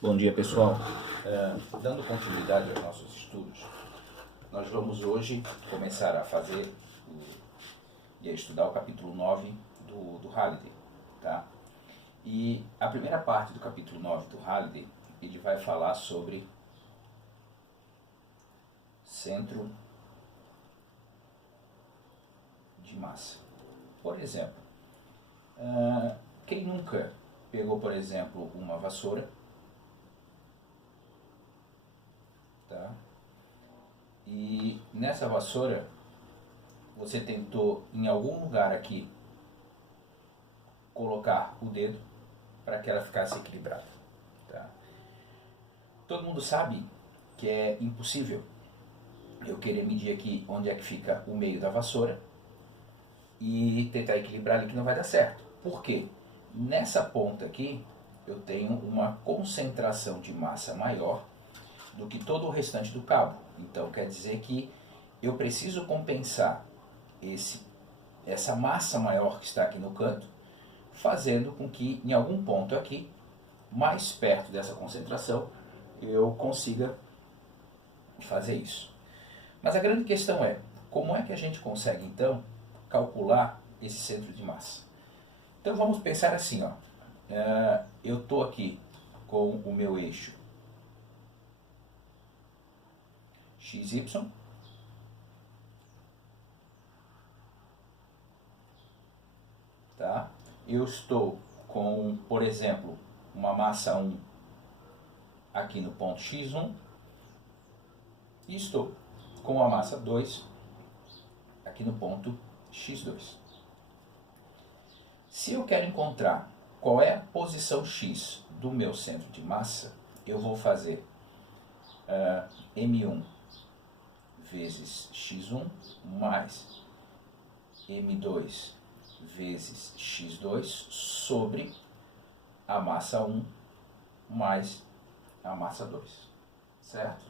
Bom dia, pessoal. Dando continuidade aos nossos estudos, nós vamos hoje começar a fazer e a estudar o capítulo 9 do Halliday, tá? E a primeira parte do capítulo 9 do Halliday, ele vai falar sobre centro de massa. Por exemplo, quem nunca pegou, por exemplo, uma vassoura, tá? E nessa vassoura você tentou em algum lugar aqui colocar o dedo para que ela ficasse equilibrada, tá? Todo mundo sabe que é impossível eu querer medir aqui onde é que fica o meio da vassoura e tentar equilibrar ali, que não vai dar certo. Por quê? Nessa ponta aqui eu tenho uma concentração de massa maior do que todo o restante do cabo. Então quer dizer que eu preciso compensar essa massa maior que está aqui no canto, fazendo com que em algum ponto aqui, mais perto dessa concentração, eu consiga fazer isso. Mas a grande questão é, como é que a gente consegue então calcular esse centro de massa? Então vamos pensar assim, ó. Eu estou aqui com o meu eixo XY, tá? Eu estou com, por exemplo, uma massa 1 aqui no ponto X1 e estou com a massa 2 aqui no ponto X2. Se eu quero encontrar qual é a posição X do meu centro de massa, eu vou fazer M1 vezes X1 mais M2 vezes X2 sobre a massa 1 mais a massa 2, certo?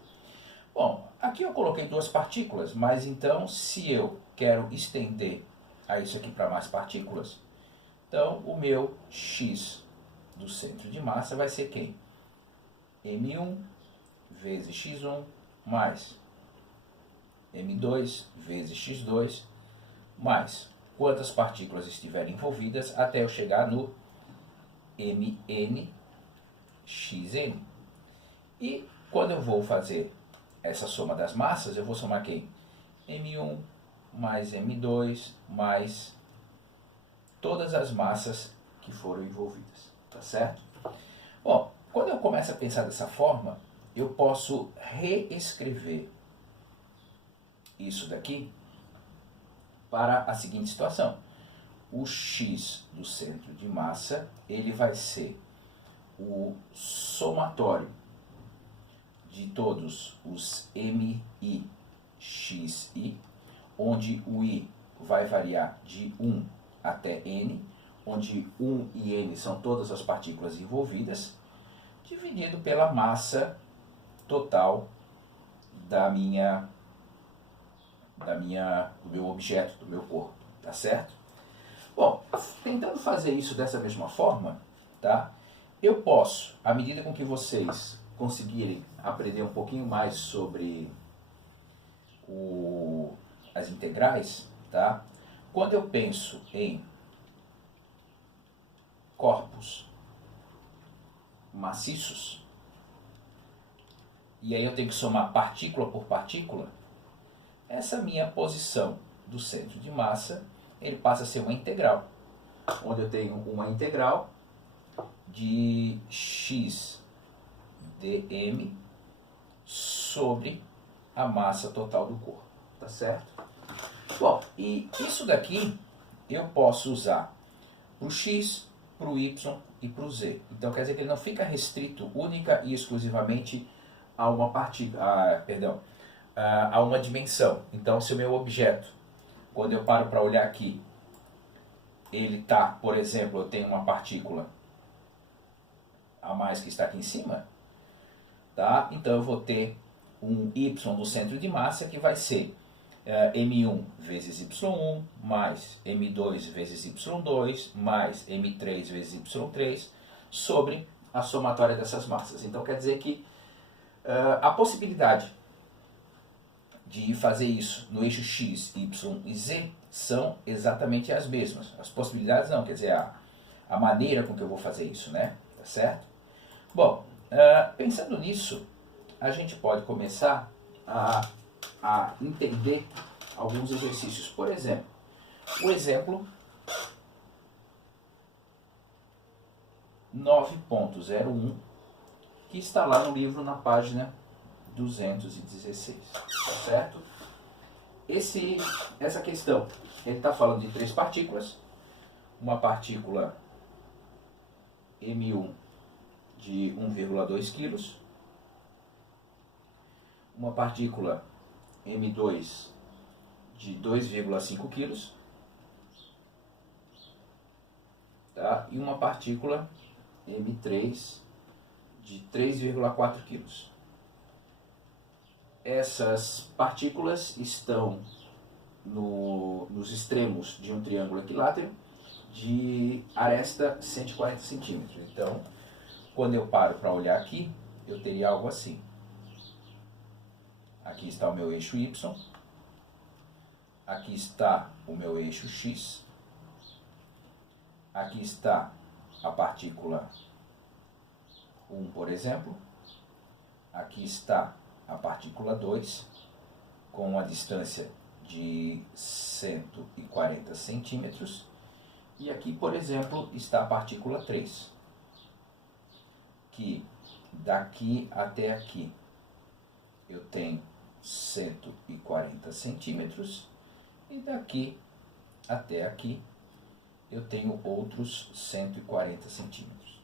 Bom, aqui eu coloquei duas partículas, mas então se eu quero estender a isso aqui para mais partículas, então o meu X do centro de massa vai ser quem? M1 vezes X1 mais M2 vezes X2 mais quantas partículas estiverem envolvidas até eu chegar no Mn Xn. E quando eu vou fazer essa soma das massas, eu vou somar quem? M1 mais M2 mais todas as massas que foram envolvidas, tá certo? Bom, quando eu começo a pensar dessa forma, eu posso reescrever isso daqui para a seguinte situação. O X do centro de massa, ele vai ser o somatório de todos os MI, XI, onde o I vai variar de 1 até N, onde 1 e N são todas as partículas envolvidas, dividido pela massa total do meu objeto, do meu corpo, tá certo? Bom, tentando fazer isso dessa mesma forma, tá? Eu posso, à medida com que vocês conseguirem aprender um pouquinho mais sobre as integrais, tá? Quando eu penso em corpos maciços, e aí eu tenho que somar partícula por partícula, essa minha posição do centro de massa, ele passa a ser uma integral, onde eu tenho uma integral de x dm sobre a massa total do corpo, tá certo? Bom, e isso daqui eu posso usar para o x, para o y e para o z. Então quer dizer que ele não fica restrito única e exclusivamente a uma a uma dimensão. Então se o meu objeto, quando eu paro para olhar aqui, ele está, por exemplo, eu tenho uma partícula a mais que está aqui em cima, tá? Então eu vou ter um y no centro de massa que vai ser M1 vezes Y1 mais M2 vezes Y2 mais M3 vezes Y3 sobre a somatória dessas massas. Então quer dizer que a possibilidade de fazer isso no eixo x, y e z são exatamente as mesmas. As possibilidades não, quer dizer, a maneira com que eu vou fazer isso, né? Tá certo? Bom, pensando nisso, a gente pode começar a entender alguns exercícios. Por exemplo, o exemplo 9.01, que está lá no livro na página 216, tá certo? Essa questão, ele está falando de 3 partículas, uma partícula M1 de 1,2 kg, uma partícula M2 de 2,5 kg, tá? E uma partícula M3 de 3,4 kg. Essas partículas estão nos extremos de um triângulo equilátero de aresta 140 centímetros. Então, quando eu paro para olhar aqui, eu teria algo assim. Aqui está o meu eixo Y, aqui está o meu eixo X, aqui está a partícula 1, por exemplo, aqui está a partícula 2, com uma distância de 140 centímetros, e aqui, por exemplo, está a partícula 3, que daqui até aqui eu tenho 140 centímetros, e daqui até aqui eu tenho outros 140 centímetros.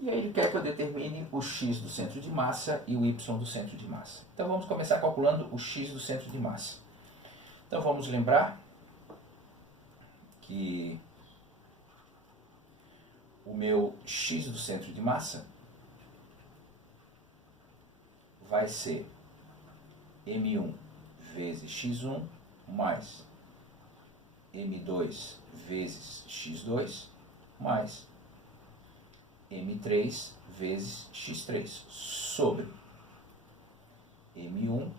E aí ele quer que eu determine o x do centro de massa e o y do centro de massa. Então vamos começar calculando o x do centro de massa. Então vamos lembrar que o meu x do centro de massa vai ser M1 vezes x1 mais M2 vezes x2 mais M3 vezes x3 sobre M1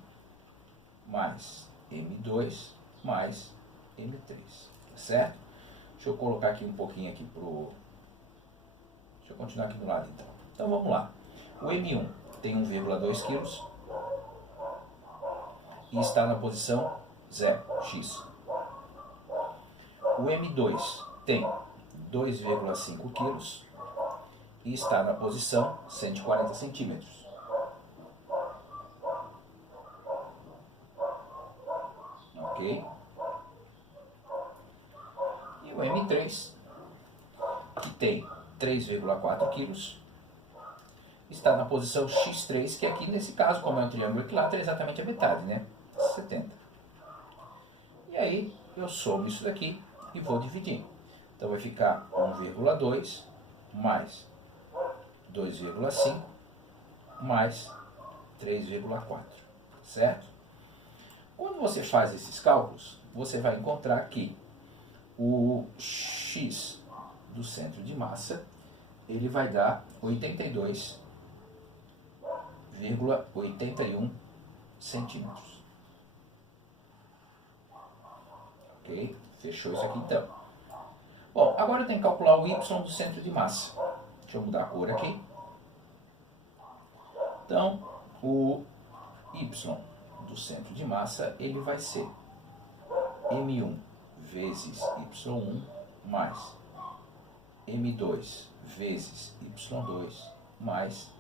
mais M2 mais M3, tá certo? Deixa eu colocar aqui um pouquinho aqui Deixa eu continuar aqui do lado então. Então vamos lá. O M1 tem 1,2 kg e está na posição 0, x. O M2 tem 2,5 kg e está na posição 140 centímetros. Ok? E o M3, que tem 3,4 kg, está na posição x3, que aqui nesse caso, como é um triângulo equilátero, é exatamente a metade, né? 70. E aí eu somo isso daqui e vou dividir. Então vai ficar 1,2 mais 2,5 mais 3,4, certo? Quando você faz esses cálculos, você vai encontrar que o x do centro de massa, ele vai dar 82,81 centímetros. Ok? Fechou isso aqui então. Bom, agora eu tenho que calcular o y do centro de massa. Deixa eu mudar a cor aqui. Então, o y do centro de massa, ele vai ser M1 vezes Y1 mais M2 vezes Y2 mais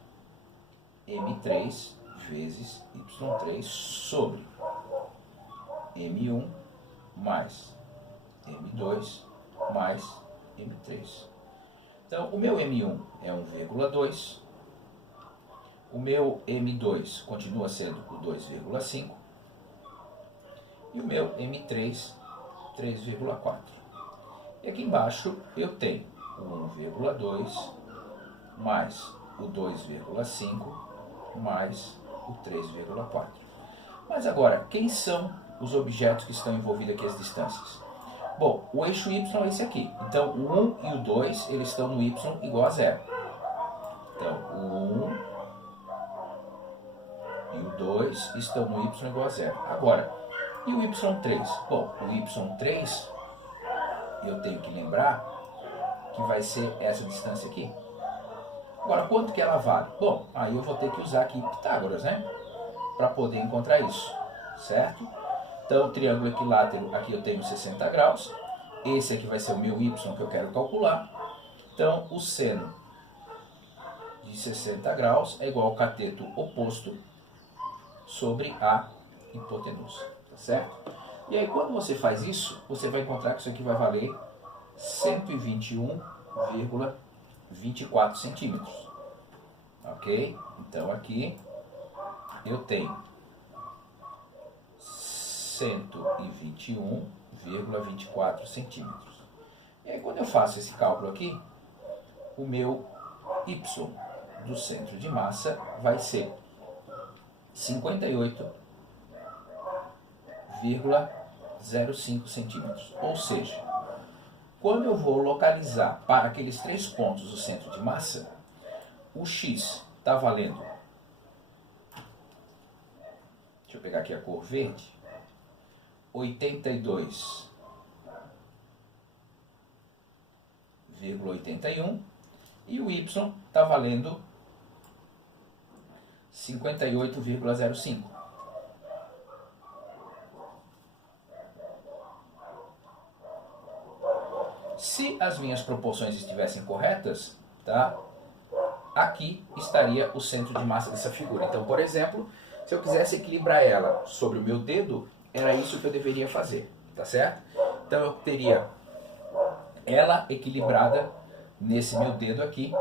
M3 vezes Y3 sobre M1 mais M2 mais M3. Então, o meu M1 é 1,2, o meu M2 continua sendo o 2,5 e o meu M3, 3,4. E aqui embaixo eu tenho o 1,2 mais o 2,5 mais o 3,4. Mas agora, quem são os objetos que estão envolvidos aqui as distâncias? Bom, o eixo Y é esse aqui. Então, o 1 e o 2, eles estão no Y igual a 0. Então, o 1 e o 2 estão no y igual a 0. Agora, e o y3? Bom, o y3, eu tenho que lembrar que vai ser essa distância aqui. Agora, quanto que ela vale? Bom, aí eu vou ter que usar aqui Pitágoras, né? Para poder encontrar isso, certo? Então, o triângulo equilátero, aqui eu tenho 60 graus. Esse aqui vai ser o meu y que eu quero calcular. Então, o seno de 60 graus é igual ao cateto oposto sobre a hipotenusa, tá certo? E aí, quando você faz isso, você vai encontrar que isso aqui vai valer 121,24 centímetros. Ok? Então, aqui eu tenho 121,24 centímetros. E aí, quando eu faço esse cálculo aqui, o meu y do centro de massa vai ser 58,05 centímetros. Ou seja, quando eu vou localizar para aqueles 3 pontos o centro de massa, o x está valendo, deixa eu pegar aqui a cor verde, 82,81, e o y está valendo 58,05. Se as minhas proporções estivessem corretas, tá? Aqui estaria o centro de massa dessa figura. Então, por exemplo, se eu quisesse equilibrar ela sobre o meu dedo, era isso que eu deveria fazer, tá certo? Então eu teria ela equilibrada nesse meu dedo aqui,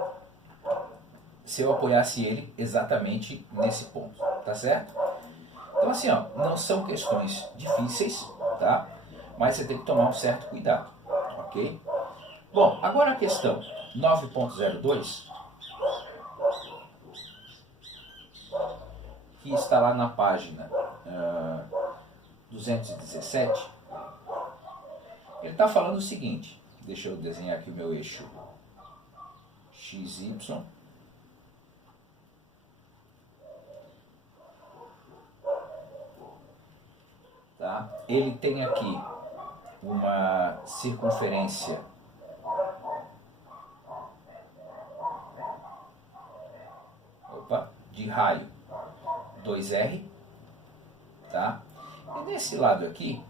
se eu apoiasse ele exatamente nesse ponto, tá certo? Então assim, ó, não são questões difíceis, tá? Mas você tem que tomar um certo cuidado, ok? Bom, agora a questão 9.02, que está lá na página 217, ele está falando o seguinte, deixa eu desenhar aqui o meu eixo XY, tá? Ele tem aqui uma circunferência de raio 2R, tá? E nesse lado aqui,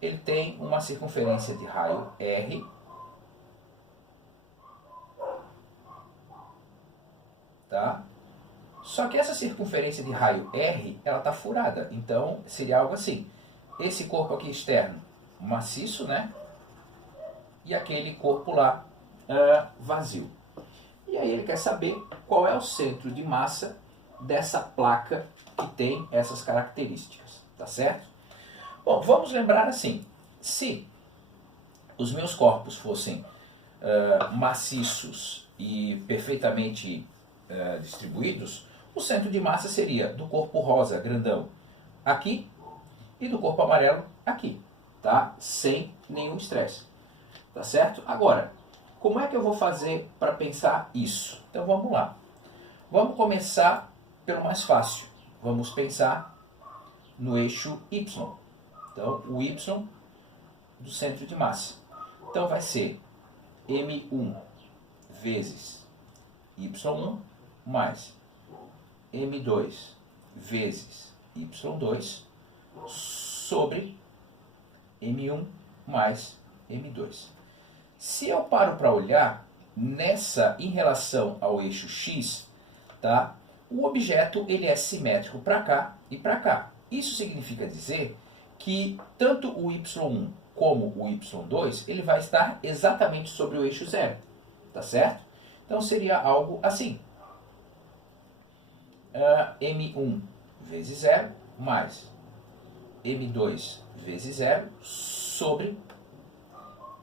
ele tem uma circunferência de raio R, tá? Só que essa circunferência de raio R, ela está furada, então seria algo assim. Esse corpo aqui externo, maciço, né? E aquele corpo lá, vazio. E aí ele quer saber qual é o centro de massa dessa placa que tem essas características, tá certo? Bom, vamos lembrar assim, se os meus corpos fossem maciços e perfeitamente distribuídos, o centro de massa seria do corpo rosa, grandão, aqui, e do corpo amarelo, aqui, tá? Sem nenhum estresse, tá certo? Agora, como é que eu vou fazer para pensar isso? Então vamos lá. Vamos começar pelo mais fácil. Vamos pensar no eixo Y. Então, o Y do centro de massa. Então vai ser M1 vezes Y1 mais M2 vezes Y2 sobre M1 mais M2. Se eu paro para olhar em relação ao eixo X, tá? O objeto ele é simétrico para cá e para cá. Isso significa dizer que tanto o Y1 como o Y2 ele vai estar exatamente sobre o eixo zero, tá certo? Então seria algo assim. M1 vezes 0 mais M2 vezes 0 sobre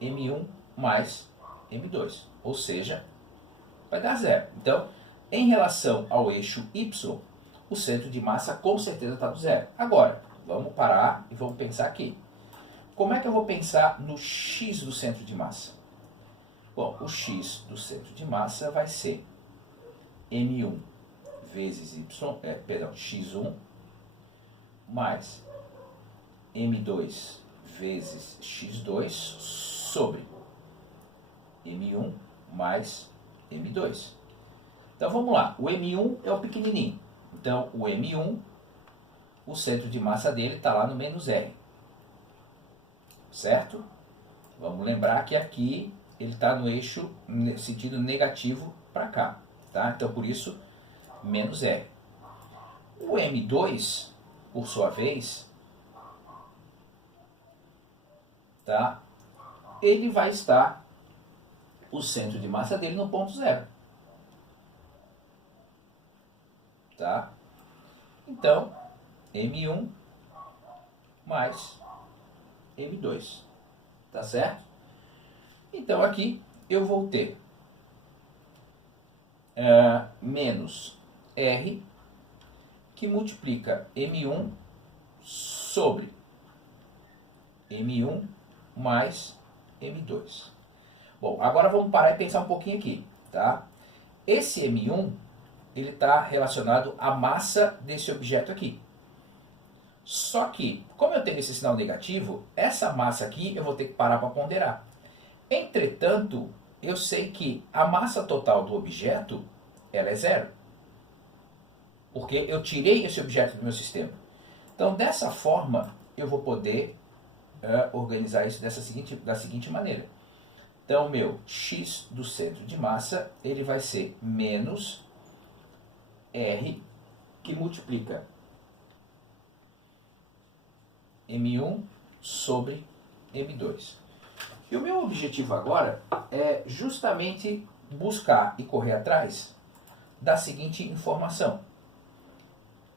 M1 mais M2. Ou seja, vai dar 0. Então, em relação ao eixo Y, o centro de massa com certeza está do zero. Agora, vamos parar e vamos pensar aqui. Como é que eu vou pensar no X do centro de massa? Bom, o X do centro de massa vai ser M1 vezes x1 mais M2 vezes x2 sobre M1 mais M2. Então vamos lá, o M1 é o pequenininho. Então o M1, o centro de massa dele está lá no menos R. Certo? Vamos lembrar que aqui ele está no eixo sentido negativo para cá. Tá? Então por isso, menos R. O M2, por sua vez, tá? Ele vai estar, o centro de massa dele, no ponto zero. Tá? Então, M1 mais M2. Tá certo? Então aqui eu vou ter menos R, que multiplica M1 sobre M1 mais M2. Bom, agora vamos parar e pensar um pouquinho aqui, tá? Esse M1, ele está relacionado à massa desse objeto aqui. Só que, como eu tenho esse sinal negativo, essa massa aqui eu vou ter que parar para ponderar. Entretanto, eu sei que a massa total do objeto, ela é zero. Porque eu tirei esse objeto do meu sistema. Então, dessa forma, eu vou poder organizar isso da seguinte maneira. Então, meu x do centro de massa, ele vai ser menos R, que multiplica M1 sobre M2. E o meu objetivo agora é justamente buscar e correr atrás da seguinte informação.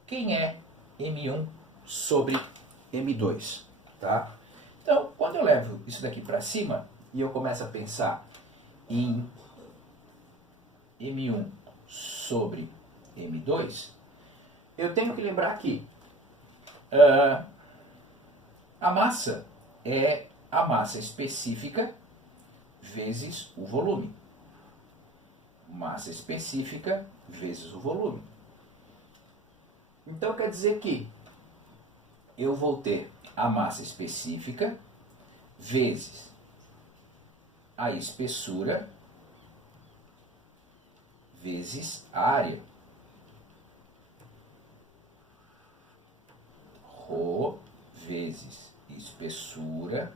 Quem é M1 sobre M2? Tá? Então, quando eu levo isso daqui para cima e eu começo a pensar em M1 sobre M2, eu tenho que lembrar que a massa é a massa específica vezes o volume. Massa específica vezes o volume. Então quer dizer que eu vou ter a massa específica vezes a espessura vezes a área. Rho vezes espessura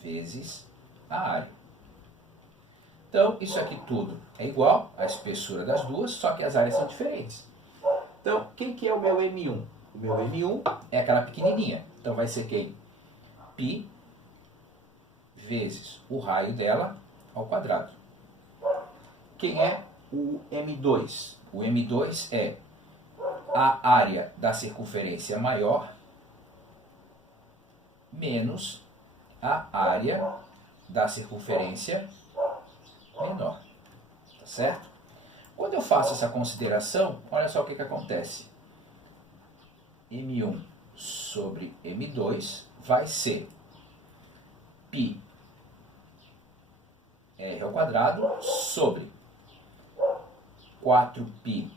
vezes a área. Então, isso aqui tudo é igual à espessura das duas, só que as áreas são diferentes. Então, quem que é o meu M1? O meu M1 é aquela pequenininha. Então, vai ser quem? Π vezes o raio dela ao quadrado. Quem é o M2? O M2 é a área da circunferência maior menos a área da circunferência menor. Tá certo? Quando eu faço essa consideração, olha só o que acontece. M1 sobre M2 vai ser π r ao quadrado sobre 4π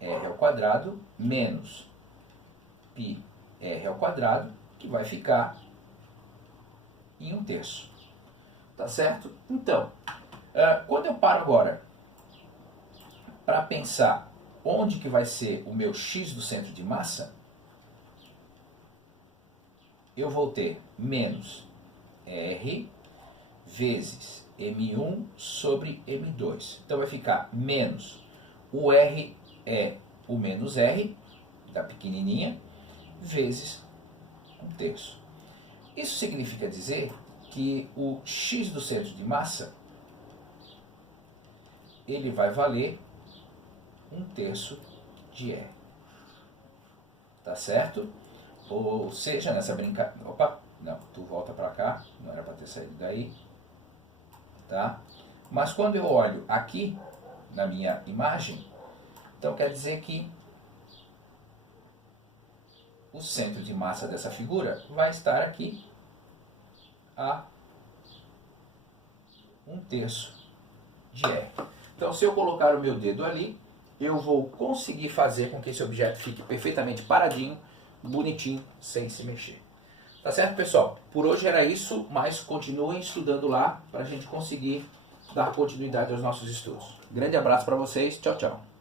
r ao quadrado menos π r ao quadrado, que vai ficar em 1/3. Tá certo? Então, quando eu paro agora para pensar onde que vai ser o meu x do centro de massa, eu vou ter menos R vezes M1 sobre M2. Então vai ficar menos, o R é o menos R, da pequenininha, vezes 1/3. Isso significa dizer que o x do centro de massa, ele vai valer 1/3 de R. Tá certo? Ou seja, nessa brincadeira... Opa, não, tu volta para cá, não era para ter saído daí. Tá? Mas quando eu olho aqui, na minha imagem, então quer dizer que o centro de massa dessa figura vai estar aqui a 1/3 de R. Então, se eu colocar o meu dedo ali, eu vou conseguir fazer com que esse objeto fique perfeitamente paradinho, bonitinho, sem se mexer. Tá certo, pessoal? Por hoje era isso, mas continuem estudando lá para a gente conseguir dar continuidade aos nossos estudos. Grande abraço para vocês, tchau, tchau.